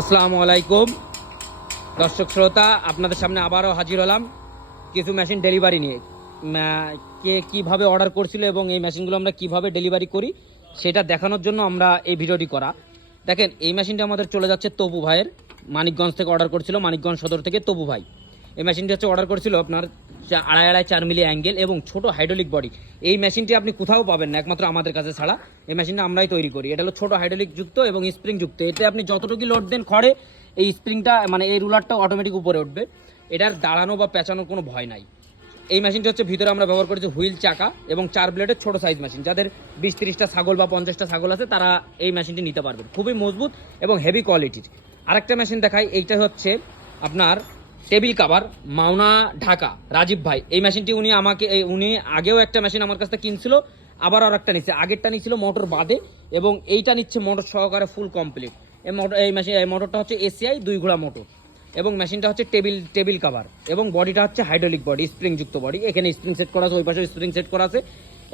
আসসালামু আলাইকুম। দর্শক শ্রোতা, আপনাদের সামনে আবারও হাজির হলাম কিছু মেশিন ডেলিভারি নিয়ে। কে কীভাবে অর্ডার করছিল এবং এই মেশিনগুলো আমরা কীভাবে ডেলিভারি করি, সেটা দেখানোর জন্য আমরা এই ভিডিওটি করা। দেখেন, এই মেশিনটা আমাদের চলে যাচ্ছে তপু ভাইয়ের। মানিকগঞ্জ থেকে অর্ডার করছিল, মানিকগঞ্জ সদর থেকে তপু ভাই। এই মেশিনটি হচ্ছে অর্ডার করেছিল আপনার আড়াই আড়াই চার মিলি অ্যাঙ্গেল এবং ছোট হাইড্রোলিক বডি। এই মেশিনটি আপনি কোথাও পাবেন না, একমাত্র আমাদের কাছে ছাড়া। এই মেশিনটা আমরাই তৈরি করি। এটা হলো ছোট হাইড্রোলিক যুক্ত এবং স্প্রিং যুক্ত। এতে আপনি যতটুকু লোড দেন খড়ে, এই স্প্রিংটা মানে এই রুলারটা অটোমেটিক উপরে উঠবে। এটার দাঁড়ানো বা পেঁচানোর কোনো ভয় নাই। এই মেশিনটা হচ্ছে ভিতরে আমরা ব্যবহার করেছি হুইল চাকা এবং চার ব্লেডের ছোট সাইজ মেশিন যাদের বিশ, তিরিশটা ছাগল বা পঞ্চাশটা ছাগল আছে, তারা এই মেশিনটি নিতে পারবেন। খুবই মজবুত এবং হেভি কোয়ালিটির আরেকটা মেশিন দেখাই। এইটা হচ্ছে আপনার টেবিল কাভার, মাওনা ঢাকা, রাজীব ভাই। এই মেশিনটি উনি আমাকে উনি আগেও একটা মেশিন আমার কাছ থেকে কিনছিল, আবার আর একটা নিচ্ছে আগেরটা নিচ্ছিল মোটর বাদে, এবং এইটা নিচ্ছে মোটর সহকারে ফুল কমপ্লিট এই মোটর, এই মেশিন এই মোটরটা হচ্ছে এসিআই দুই ঘোড়া মোটর। এবং মেশিনটা হচ্ছে টেবিল টেবিল কাভার। এবং বডিটা হচ্ছে হাইড্রোলিক বডি স্প্রিং যুক্ত বডি এখানে স্প্রিং সেট করা আছে, ওই পাশে স্প্রিং সেট করা আছে।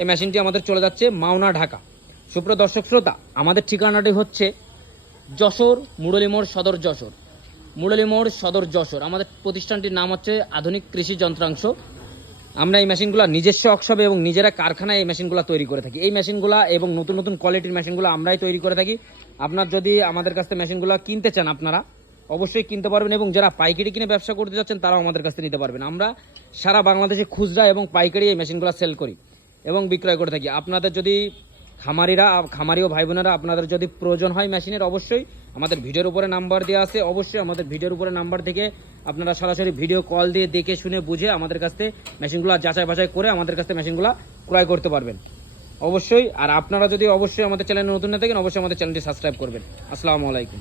এই মেশিনটি আমাদের চলে যাচ্ছে মাওনা ঢাকা। সুপ্রিয় দর্শক, শ্রোতা, আমাদের ঠিকানাটি হচ্ছে যশোর মুরলীমোড় সদর যশোর। মুরলীমোড় সদর যশোর। আমাদের প্রতিষ্ঠানটির নাম হচ্ছে আধুনিক কৃষি যন্ত্রাংশ। আমরা এই মেশিনগুলো নিজস্ব অক্সবে এবং নিজেরা কারখানায় এই মেশিনগুলো তৈরি করে থাকি। এই মেশিনগুলো এবং নতুন নতুন কোয়ালিটির মেশিনগুলো আমরাই তৈরি করে থাকি। আপনার যদি আমাদের কাছ থেকে মেশিনগুলো কিনতে চান আপনারা, অবশ্যই কিনতে পারবেন এবং যারা পাইকারি কিনে ব্যবসা করতে যাচ্ছেন, তারাও আমাদের কাছ থেকে নিতে পারবেন। আমরা সারা বাংলাদেশে খুচরা এবং পাইকারি এই মেশিনগুলো সেল করি এবং বিক্রয় করে থাকি। আপনাদের যদি খামারিরা খামারি ও ভাই বোনেরা আপনাদের যদি প্রয়োজন হয় মেশিনের, অবশ্যই আমাদের ভিডিওর উপরে নাম্বার দেওয়া আছে। অবশ্যই আমাদের ভিডিওর উপরে নাম্বার থেকে আপনারা সরাসরি ভিডিও কল দিয়ে দেখে শুনে বুঝে আমাদের কাছ থেকে মেশিনগুলো যাচাই বাছাই করে আমাদের কাছ থেকে মেশিনগুলো ক্রয় করতে পারবেন। অবশ্যই, আর আপনারা যদি অবশ্যই আমাদের চ্যানেলে নতুন না থাকেন, অবশ্যই আমাদের চ্যানেলটি সাবস্ক্রাইব করবেন। আসসালামু আলাইকুম।